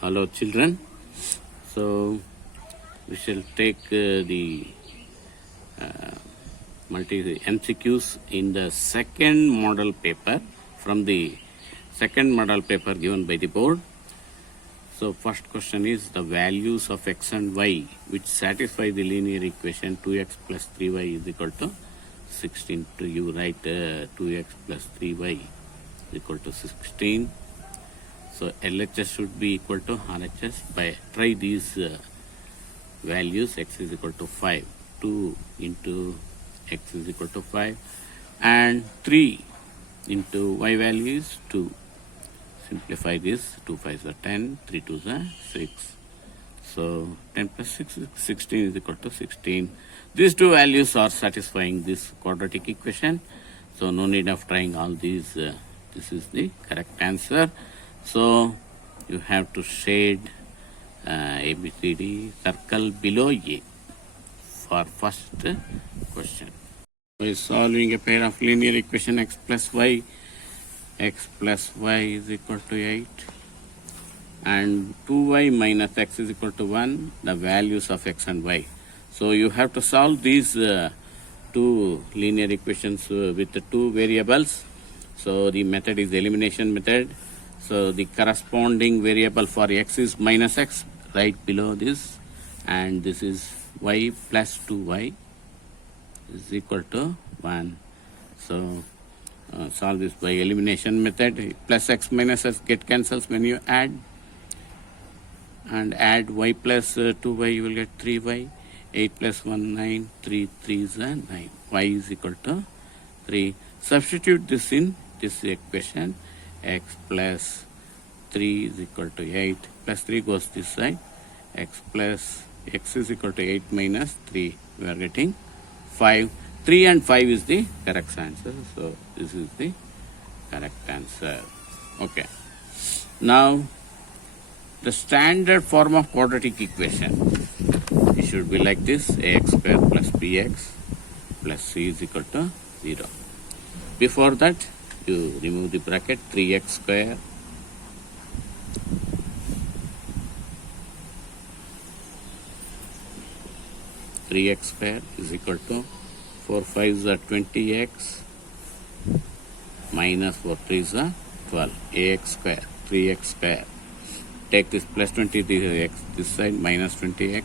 Hello children. So we shall take the multi MCQs in the second model paper from the second model paper given by the board. So first question is the values of x and y which satisfy the linear equation 2x plus 3y is equal to 16. To you write 2x plus 3y is equal to 16. So LHS should be equal to RHS. By try these values, x is equal to 5. 2 into x is equal to 5 and 3 into y value is 2. Simplify this, 2 5s are 10, 3 2s are 6. So 10 plus 6 is 16 is equal to 16. These two values are satisfying this quadratic equation. So no need of trying all these. This is the correct answer. So you have to shade ABCD circle below A for first question. By solving a pair of linear equation x plus y is equal to 8 and 2y minus x is equal to 1, the values of x and y. So you have to solve these two linear equations with the two variables. So the method is elimination method. So the corresponding variable for x is minus x right below this, and this is y plus 2y is equal to 1. So solve this by elimination method. Plus x minus x get cancels when you add, and add y plus 2y, you will get 3y. 8 plus 1 9, 3 3 is 9. Y is equal to 3. Substitute this in this equation. X plus 3 is equal to 8 plus 3 goes this side. X plus x is equal to 8 minus 3. We are getting 5. 3 and 5 is the correct answer. So this is the correct answer. Okay. Now the standard form of quadratic equation, it should be like this: ax square plus bx plus c is equal to 0. Before that, you remove the bracket. 3x square is equal to 4 5s are 20x minus 4 3s are 12. Ax square, 3x square. Take this plus 20 this side, minus 20x.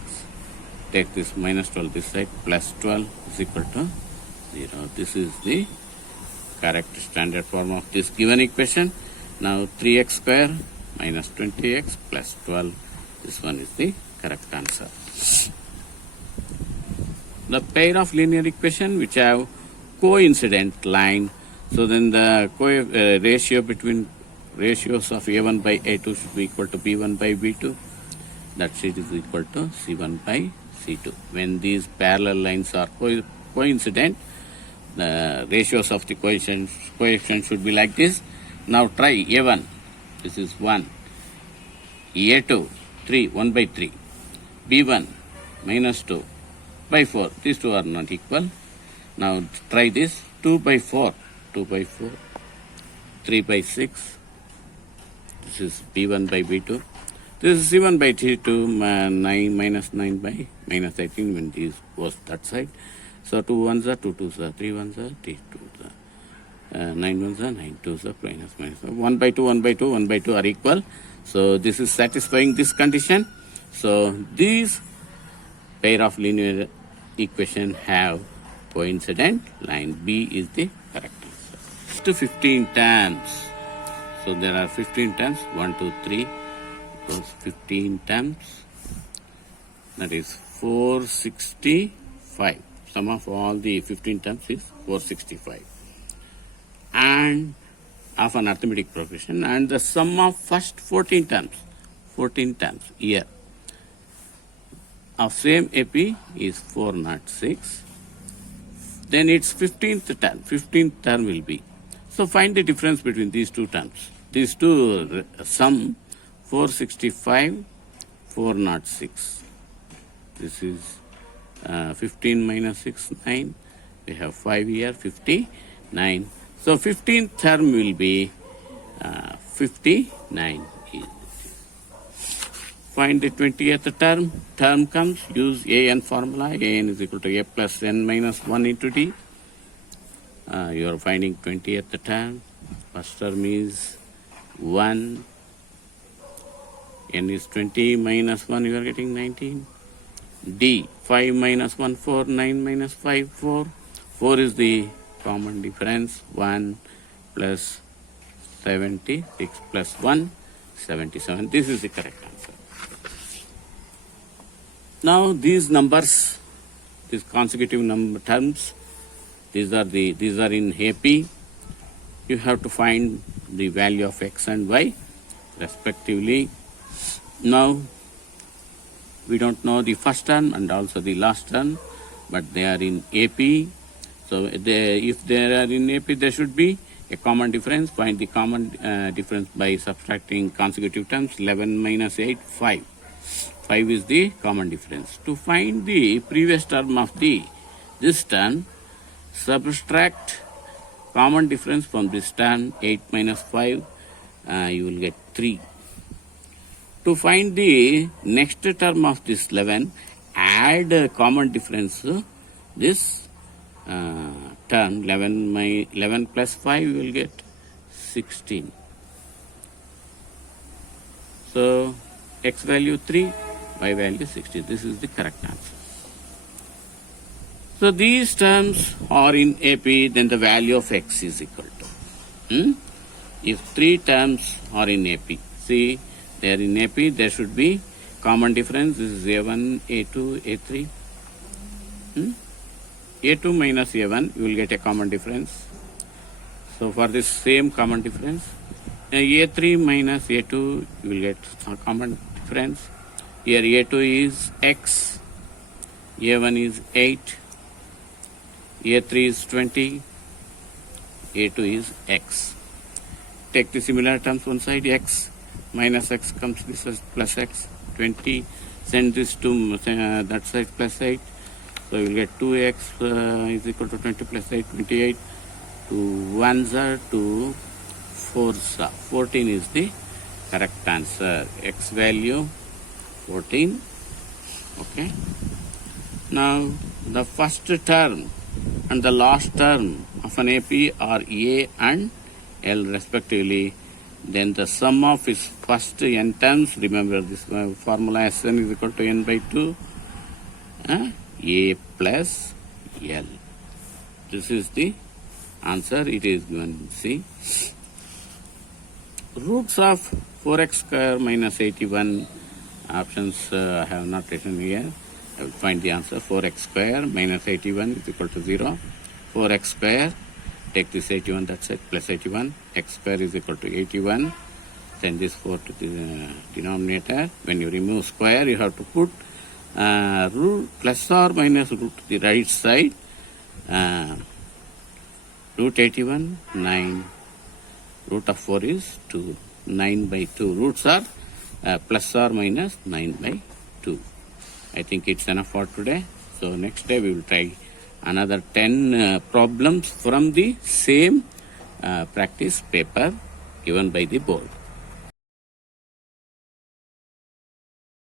Take this minus 12 this side, plus 12 is equal to 0. This is the correct standard form of this given equation. Now 3x square minus 20x plus 12. This one is the correct answer. The pair of linear equation which have coincident line. So then the ratio between ratios of A1 by A2 should be equal to B1 by B2. That sheet is equal to C1 by C2. When these parallel lines are coincident, the ratios of the coefficients should be like this. Now try A1. This is 1. A2, 3, 1 by 3. B1, minus 2 by 4. These two are not equal. Now try this. 2 by 4. 2 by 4. 3 by 6. This is B1 by B2. This is C1 by T2, 9 minus 9 by minus 18 when these goes that side. So 2 1s are 2 2s are 3 1s are 3 2s are 9 1s are 9 2s are minus minus 1 by 2 1 by 2 1 by 2 are equal. So this is satisfying this condition. So these pair of linear equation have coincident line. B is the correct answer. To 15 terms. So there are 15 terms. 1 2 3. Those 15 terms. That is 465. Sum of all the 15 terms is 465. And of an arithmetic progression, and the sum of first 14 terms here of same AP is 406. Then its 15th term will be. So find the difference between these two terms. These two sum 465, 406. This is 15 minus 6, 9. We have 5 here, 59. So 15th term will be 59. Find the 20th term. Term comes, use an formula. An is equal to a plus n minus 1 into d. You are finding 20th term. First term is 1. N is 20 minus 1, you are getting 19. D, 5 minus 1, 4, 9 minus 5, 4. 4 is the common difference. 1 plus 76 plus 1, 77. This is the correct answer. Now these numbers, these consecutive number terms, these are in AP. You have to find the value of x and y respectively. Now we don't know the first term and also the last term, but they are in AP. So if they are in AP, there should be a common difference. Find the common difference by subtracting consecutive terms. 11 minus 8, 5. 5 is the common difference. To find the previous term of this term, subtract common difference from this term. 8 minus 5, you will get 3. To find the next term of this 11, add common difference this term. 11 plus 5, you will get 16. So x value 3, y value 16. This is the correct answer. So these terms are in AP, then the value of x is equal to. If 3 terms are in AP, see, they are in AP, there should be common difference. This is A1, A2, A3. A2 minus A1, you will get a common difference. So for this same common difference, A3 minus A2, you will get a common difference. Here A2 is x, A1 is 8, A3 is 20, A2 is x. Take the similar terms one side, x minus x comes this as plus x, 20, send this to that side plus 8. So you will get 2x is equal to 20 plus 8, 28. 2 1s are 2 4s are 14 is the correct answer. X value 14. Okay. Now the first term and the last term of an AP are A and L respectively. Then the sum of its first n terms, remember this formula, Sn is equal to n by 2, A plus L. This is the answer. It is given C. Roots of 4x square minus 81, options I have not written here. I will find the answer. 4x square minus 81 is equal to 0. 4x square, take this 81, that's it, plus 81. X square is equal to 81. Send this 4 to the denominator. When you remove square, you have to put root plus or minus root to the right side. Root 81, 9. Root of 4 is 2. 9 by 2. Roots are plus or minus 9 by 2. I think it's enough for today. So next day we will try another 10 problems from the same practice paper given by the board.